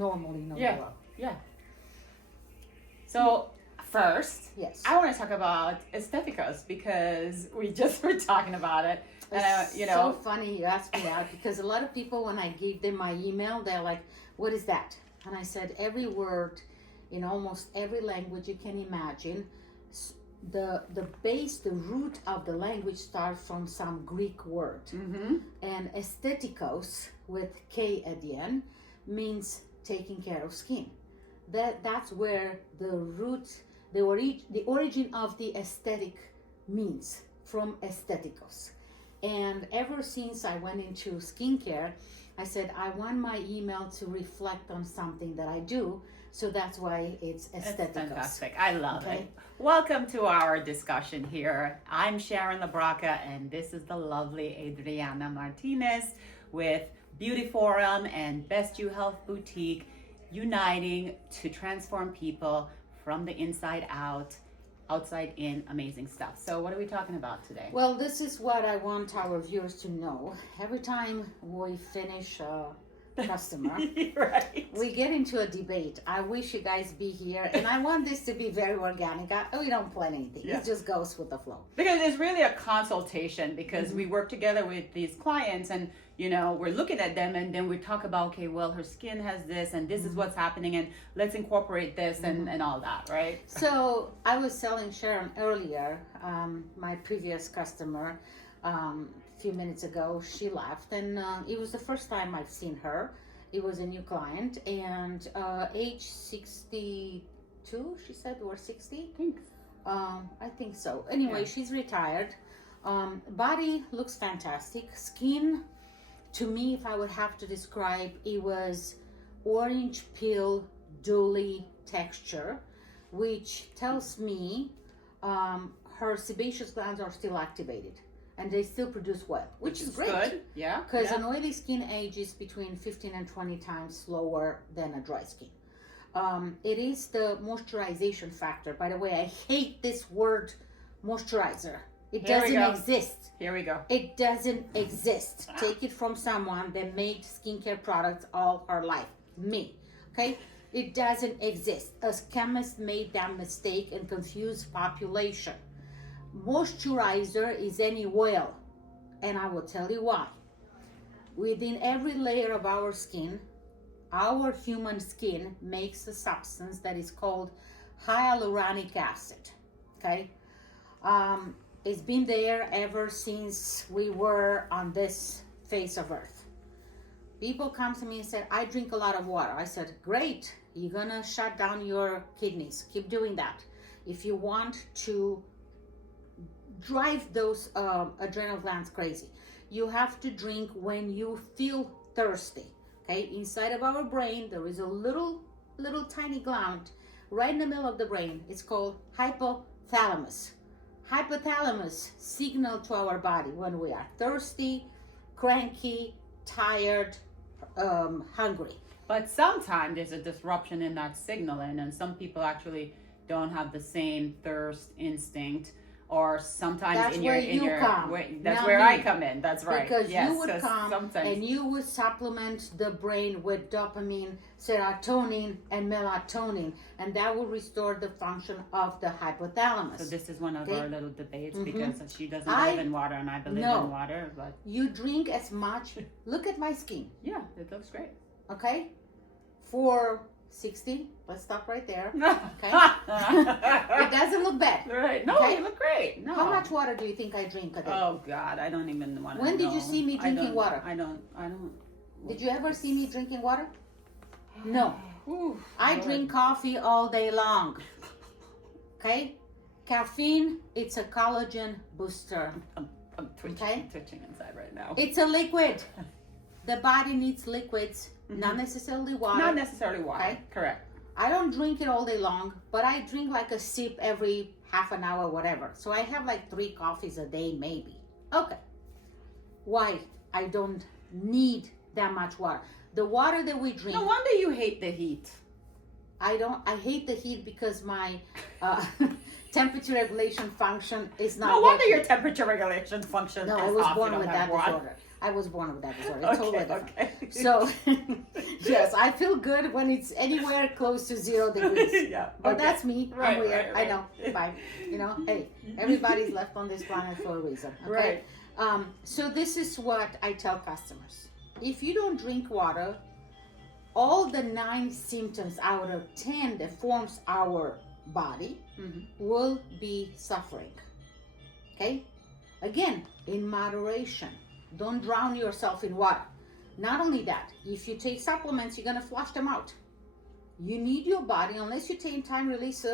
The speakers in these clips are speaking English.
normally know Yeah. you well. Yeah. So first, Yes. I want to talk about aestheticos because we just were talking about it. And It's so funny you asked me that because a lot of people, when I gave them my email, they're like, what is that? And I said, every word in almost every language you can imagine, the base, the root of the language starts from some Greek word. Mm-hmm. And aestheticos, with K at the end, means taking care of skin. That's where the root, the origin of the aesthetic means, from aestheticos. And ever since I went into skincare, I said, I want my email to reflect on something that I do. So that's why it's aestheticos. That's fantastic. I love it. Welcome to our discussion here. I'm Sharon LaBracca, and this is the lovely Adreanna Martinez with Beauty Forum and Best You Health Boutique, uniting to transform people from the inside out, outside in, amazing stuff. So what are we talking about today? Well, this is what I want our viewers to know. Every time we finish a customer, Right. we get into a debate. I wish you guys be here, and I want this to be very organic. We don't plan anything. Yeah. It just goes with the flow. Because it's really a consultation, because we work together with these clients and, you know, we're looking at them and then we talk about, okay, well, her skin has this and this is what's happening and let's incorporate this and all that, right? So I was telling Sharon earlier, my previous customer, a few minutes ago, she left, and it was the first time I've seen her. It was a new client, and age 62, she said, or 60? Thanks. I think so. Anyway, Yeah. she's retired. Body looks fantastic. Skin, to me, if I would have to describe, it was orange peel, dewy texture, which tells me her sebaceous glands are still activated and they still produce well, which is great. Good. Yeah. Because an oily skin ages between 15 and 20 times slower than a dry skin. It is the moisturization factor. By the way, I hate this word moisturizer. It Here we doesn't go. exist. Here we go. It doesn't exist. Take it from someone that made skincare products all her life. Me. Okay? It doesn't exist. A chemist made that mistake and confused population. Moisturizer is any oil, and I will tell you why. Within every layer of our skin, our human skin makes a substance that is called hyaluronic acid. Okay, it's been there ever since we were on this face of earth. People come to me and say, I drink a lot of water. I said, great, you're gonna shut down your kidneys. Keep doing that. If you want to drive those adrenal glands crazy, you have to drink when you feel thirsty. Okay, inside of our brain there is a little tiny gland right in the middle of the brain. It's called hypothalamus. Hypothalamus signal to our body when we are thirsty, cranky, tired, hungry. But sometimes there's a disruption in that signaling, and some people actually don't have the same thirst instinct. Or sometimes That's in where your you come, that's not where me. I come in. That's right. Because yes, you would come sometimes. and you would supplement the brain with dopamine, serotonin, and melatonin, and that will restore the function of the hypothalamus. So this is one of Okay. our little debates Mhm. because she doesn't I- believe in water and I believe No. in water. But You drink as much. Look at my skin, yeah, it looks great. okay? For 60, let's stop right there. Okay. It doesn't look bad. Right. No, Okay. you look great. No. How much water do you think I drink a day? Oh God, I don't even want to. When did you see me drinking don't- water? I don't. Did you ever see me drinking water? No. Ooh, I Lord. drink coffee all day long. Okay? Caffeine, it's a collagen booster. I'm twitching, Okay. twitching inside right now. It's a liquid. The body needs liquids, not necessarily water. Not necessarily water. Okay. Correct. I don't drink it all day long, but I drink like a sip every half an hour, whatever. So I have like 3 coffees a day, maybe. Okay. Why? I don't need that much water. The water that we drink, No wonder you hate the heat. I hate the heat because my temperature regulation function is not No wonder working. your temperature regulation function No, is I was off. born You with don't have that water. disorder. I was born with that disorder. It's totally different. Okay. So, yes, I feel good when it's anywhere close to 0 degrees. Yeah. But okay. that's me. Right, I'm weird. right, I right. know. Bye. You know, hey, everybody's left on this planet for a reason. Okay? Right. So this is what I tell customers. If you don't drink water, all the 9 symptoms out of 10 that forms our body will be suffering. Okay? Again, in moderation. Don't drown yourself in water. Not only that, if you take supplements, you're going to flush them out. You need your body, unless you take time-release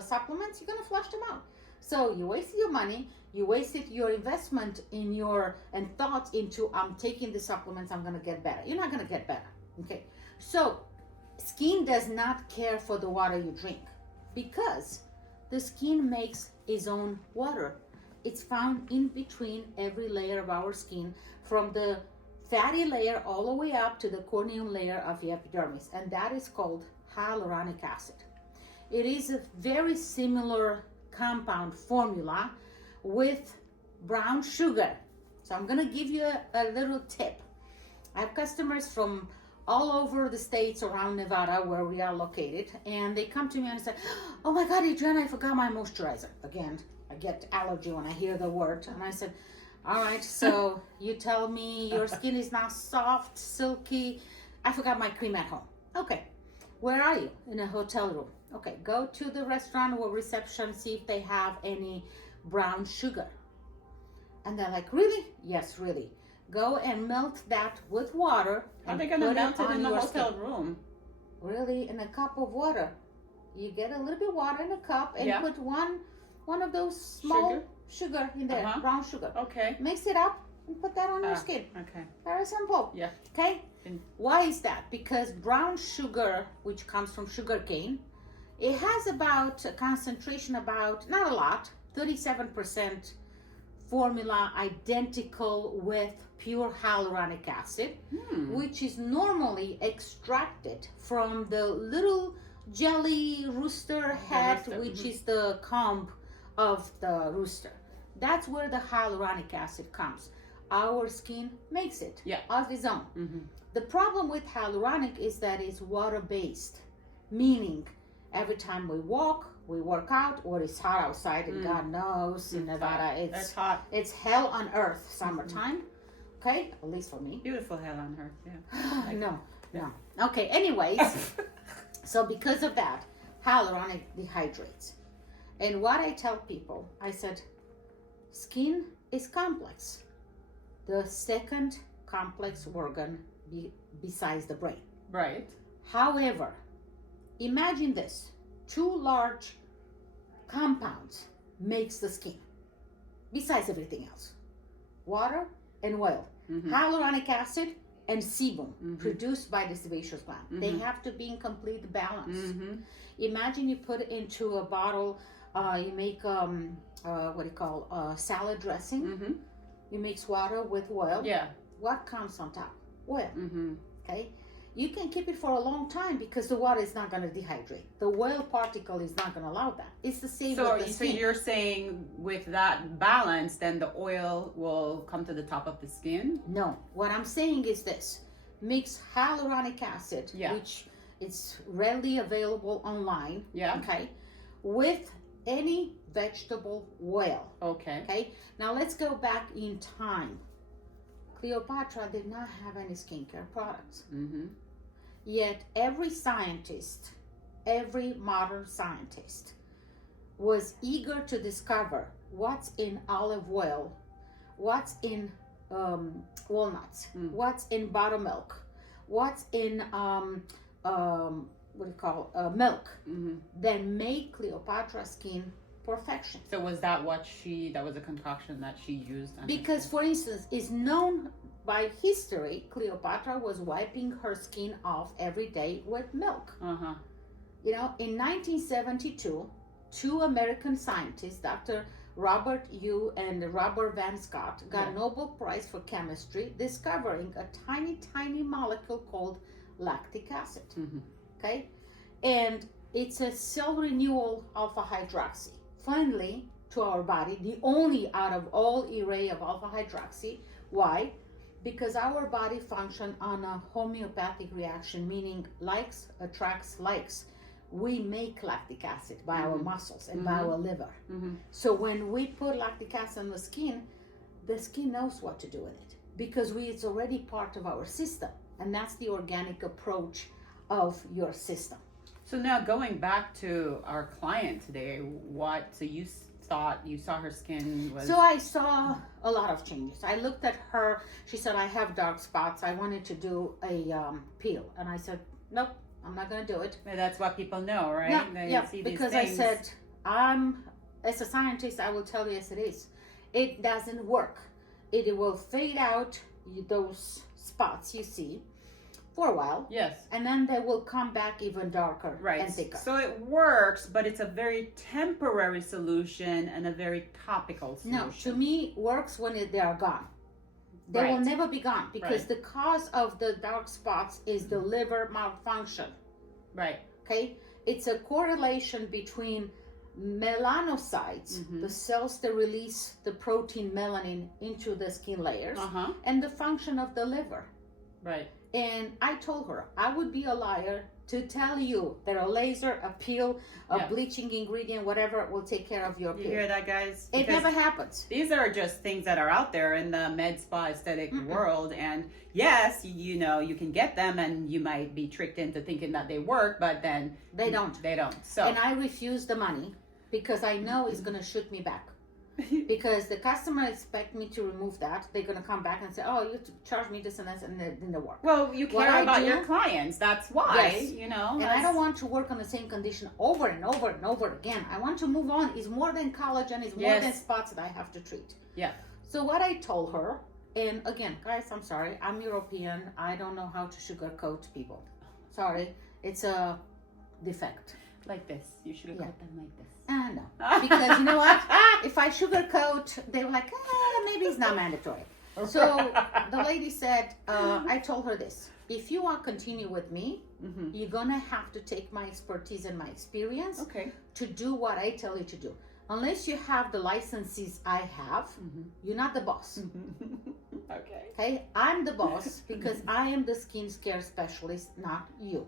supplements, you're going to flush them out. So you wasted your money, you wasted your investment in and thoughts into, I'm taking the supplements, I'm going to get better. You're not going to get better. Okay? So skin does not care for the water you drink because the skin makes its own water. It's found in between every layer of our skin, from the fatty layer all the way up to the corneal layer of the epidermis, and that is called hyaluronic acid. It is a very similar compound formula with brown sugar. So I'm gonna give you a little tip. I have customers from all over the states around Nevada where we are located, and they come to me and say, oh my God, Adriana, I forgot my moisturizer. Again, I get allergy when I hear the word. And I said, all right, so you tell me your skin is now soft, silky. I forgot my cream at home. Okay, where are you? In a hotel room. Okay, go to the restaurant or reception, see if they have any brown sugar. And they're like, really? Yes, really. Go and melt that with water. How are they going to melt it in the hotel room? Really, in a cup of water. You get a little bit of water in a cup and put one of those small sugar in there, brown sugar. Okay. Mix it up and put that on your skin. Okay. Very simple. Yeah. Okay. Why is that? Because brown sugar, which comes from sugar cane, it has about a concentration about, not a lot, 37% formula identical with pure hyaluronic acid, which is normally extracted from the little jelly rooster head, which is the comb of the rooster. That's where the hyaluronic acid comes. Our skin makes it of its own. The problem with hyaluronic is that it's water-based, meaning every time we walk, we work out, or it's hot outside, and God knows in Nevada it's hot. It's hell on earth summertime. Okay, at least for me. Beautiful hell on earth. Yeah. No. Okay. Anyways, so because of that, hyaluronic dehydrates. And what I tell people, I said, skin is complex. The second complex organ besides the brain. Right. However, imagine this: 2 large compounds makes the skin, besides everything else. Water and oil. Hyaluronic acid and sebum produced by the sebaceous gland. They have to be in complete balance. Imagine you put into a bottle, you make salad dressing. You mix water with oil. Yeah. What comes on top? Oil. Okay. You can keep it for a long time because the water is not going to dehydrate. The oil particle is not going to allow that. It's the same with the skin. So you're saying with that balance, then the oil will come to the top of the skin? No. What I'm saying is this. Mix hyaluronic acid, which is readily available online. Yeah. Okay. With any vegetable oil. Okay. Okay. Now let's go back in time. Cleopatra did not have any skincare products. Yet every scientist, every modern scientist, was eager to discover what's in olive oil, what's in walnuts, what's in buttermilk, what's in milk, then made Cleopatra's skin perfection. So was that that was a concoction that she used? Because, for instance, it's known by history, Cleopatra was wiping her skin off every day with milk. You know, in 1972, 2 American scientists, Dr. Robert Yu and Robert Van Scott, got Nobel Prize for chemistry, discovering a tiny, tiny molecule called lactic acid. Okay? And it's a cell renewal alpha hydroxy. Finally, to our body, the only out of all array of alpha hydroxy. Why? Because our body function on a homeopathic reaction, meaning likes attracts likes. We make lactic acid by our muscles and by our liver. So when we put lactic acid on the skin knows what to do with it, because it's already part of our system, and that's the organic approach of your system. So now going back to our client today, so you saw her skin was... So I saw a lot of changes. I looked at her. She said, I have dark spots. I wanted to do a peel. And I said, nope, I'm not going to do it. That's what people know, right? Yeah, because I said, as a scientist, I will tell you as it is. It doesn't work. It will fade out those spots you see for a while. Yes. And then they will come back even darker and thicker. So it works, but it's a very temporary solution and a very topical solution. No, to me, works when they are gone. They will never be gone, because the cause of the dark spots is the liver malfunction. Right. Okay? It's a correlation between melanocytes, the cells that release the protein melanin into the skin layers, and the function of the liver. Right. And I told her I would be a liar to tell you that a laser, a peel, a bleaching ingredient, whatever, will take care of your peel. You hear that, guys? It never happens. These are just things that are out there in the med spa aesthetic world. And yes, you know, you can get them and you might be tricked into thinking that they work, but then they don't. They don't. So, and I refuse the money because I know it's going to shoot me back. Because the customer expect me to remove that. They're going to come back and say, oh, you charge me this and this, and it didn't work. Well, you care about your clients. That's why, you know. And I don't want to work on the same condition over and over and over again. I want to move on. It's more than collagen. It's more than spots that I have to treat. Yeah. So what I told her, and again, guys, I'm sorry. I'm European. I don't know how to sugarcoat people. Sorry. It's a defect. Like this. You should have cut them like this. No. Because you know what? If I sugarcoat, they were like, maybe it's not mandatory. So the lady said, I told her this. If you want to continue with me, you're going to have to take my expertise and my experience to do what I tell you to do. Unless you have the licenses I have, you're not the boss. Okay? I'm the boss because I am the skin care specialist, not you.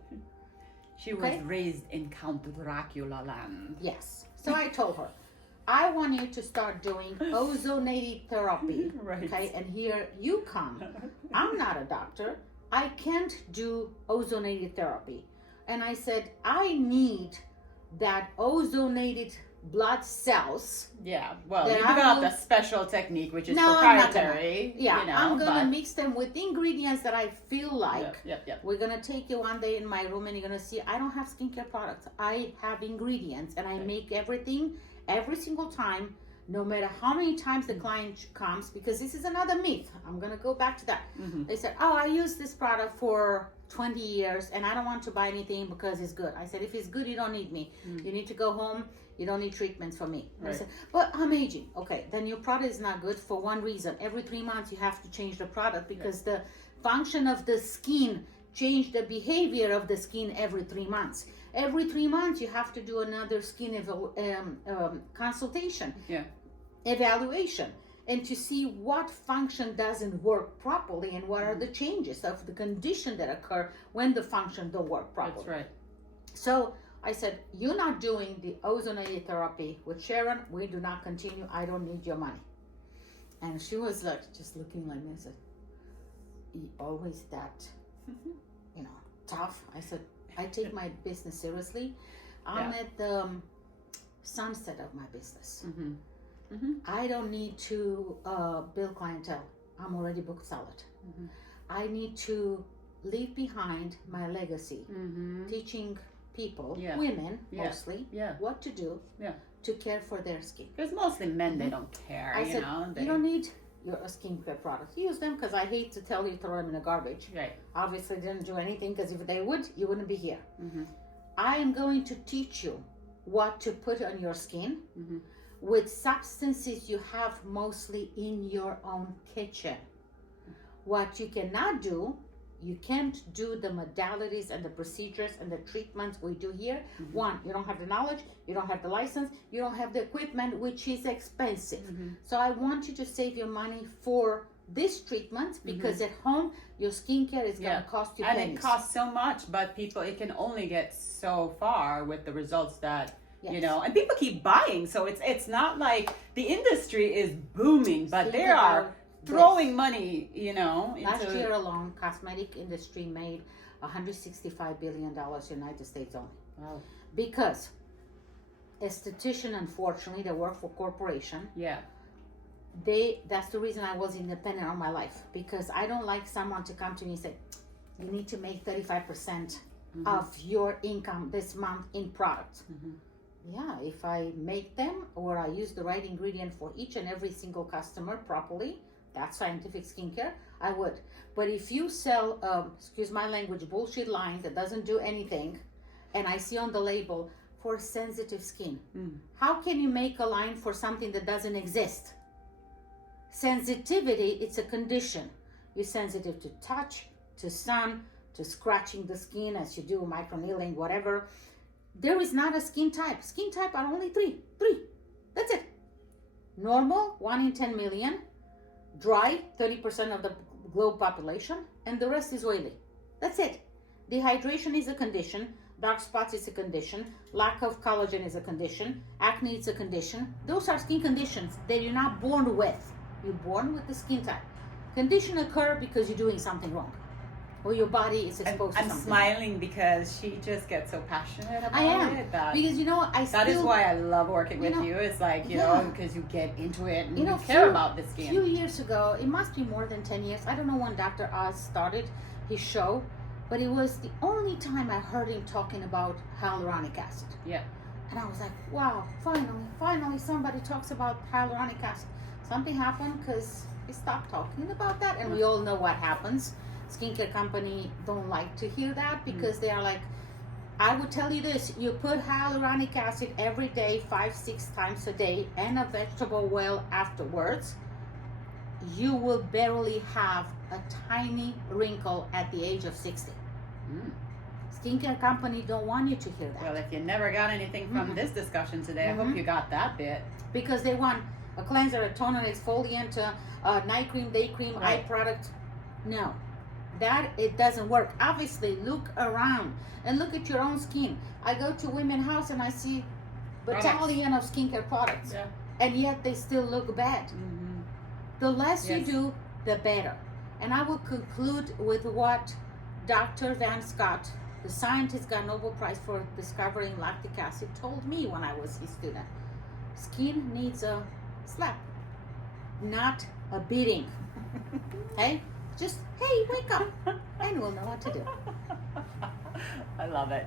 She was raised in Count Dracula land. Yes. So I told her, I want you to start doing ozonated therapy. Okay, and here you come. I'm not a doctor. I can't do ozonated therapy. And I said, I need that ozonated blood cells. Yeah, well, you developed a special technique, which is proprietary. I'm gonna mix them with ingredients that I feel like. We're gonna take you one day in my room and you're gonna see I don't have skincare products. I have ingredients and I make everything every single time, no matter how many times the client comes, because this is another myth. I'm gonna go back to that. They said, oh, I use this product for 20 years and I don't want to buy anything because it's good. I said, if it's good, you don't need me. You need to go home. You don't need treatments from me. I said, but I'm aging. Okay, then your product is not good for one reason. Every 3 months you have to change the product because the function of the skin change the behavior of the skin every 3 months. Every 3 months you have to do another skin consultation, evaluation, and to see what function doesn't work properly and what are the changes of the condition that occur when the function don't work properly. That's right. So I said, you're not doing the ozonated therapy with Sharon. We do not continue. I don't need your money. And she was like, just looking like this. You always that, tough. I said, I take my business seriously. I'm at the sunset of my business. I don't need to build clientele. I'm already booked solid. I need to leave behind my legacy, teaching people, women mostly, what to do to care for their skin. Because mostly men, they don't care. I said, you don't need your skincare products. Use them because I hate to tell you throw them in the garbage. Right. Obviously, didn't do anything because if they would, you wouldn't be here. I am going to teach you what to put on your skin with substances you have mostly in your own kitchen. What you cannot do, you can't do the modalities and the procedures and the treatments we do here. One, you don't have the knowledge, you don't have the license, you don't have the equipment, which is expensive. So I want you to save your money for this treatment because at home your skincare is going to cost you pennies. And it costs so much, but it can only get so far with the results that you know, and people keep buying, so it's not like the industry is booming, but they are throwing money, you know. Last year alone, cosmetic industry made $165 billion United States only. Wow. Because esthetician, unfortunately, they work for corporation. Yeah. That's the reason I was independent all my life, because I don't like someone to come to me and say, you need to make 35% of your income this month in product. Yeah, if I make them or I use the right ingredient for each and every single customer properly, that's scientific skincare, I would. But if you sell, excuse my language, bullshit line that doesn't do anything, and I see on the label for sensitive skin, how can you make a line for something that doesn't exist? Sensitivity, it's a condition. You're sensitive to touch, to sun, to scratching the skin as you do microneedling, whatever. There is not a skin type. Skin type are only three. That's it. Normal, 1 in 10 million. Dry, 30% of the globe population. And the rest is oily. That's it. Dehydration is a condition. Dark spots is a condition. Lack of collagen is a condition. Acne is a condition. Those are skin conditions that you're not born with. You're born with the skin type. Condition occur because you're doing something wrong, or your body is exposed to something. I'm smiling because she just gets so passionate about it. Because that is why I love working with you. It's like, you know, because you get into it and you care about the skin. A few years ago, it must be more than 10 years. I don't know when Dr. Oz started his show, but it was the only time I heard him talking about hyaluronic acid. Yeah. And I was like, wow, finally somebody talks about hyaluronic acid. Something happened because he stopped talking about that, and we all know what happens. Skincare company don't like to hear that because they are like, I would tell you this, you put hyaluronic acid every day, 5-6 times a day, and a vegetable oil afterwards, you will barely have a tiny wrinkle at the age of 60. Skincare company don't want you to hear that. Well, if you never got anything from this discussion today, I hope you got that bit. Because they want a cleanser, a toner, exfoliant, a night cream, day cream, eye product. No. That it doesn't work. Obviously, look around and look at your own skin. I go to women's house and I see battalion of skincare products, and yet they still look bad. The less you do, the better. And I will conclude with what Dr. Van Scott, the scientist got Nobel Prize for discovering lactic acid, told me when I was his student. Skin needs a slap, not a beating. Okay? Just, hey, wake up, and we'll know what to do. I love it.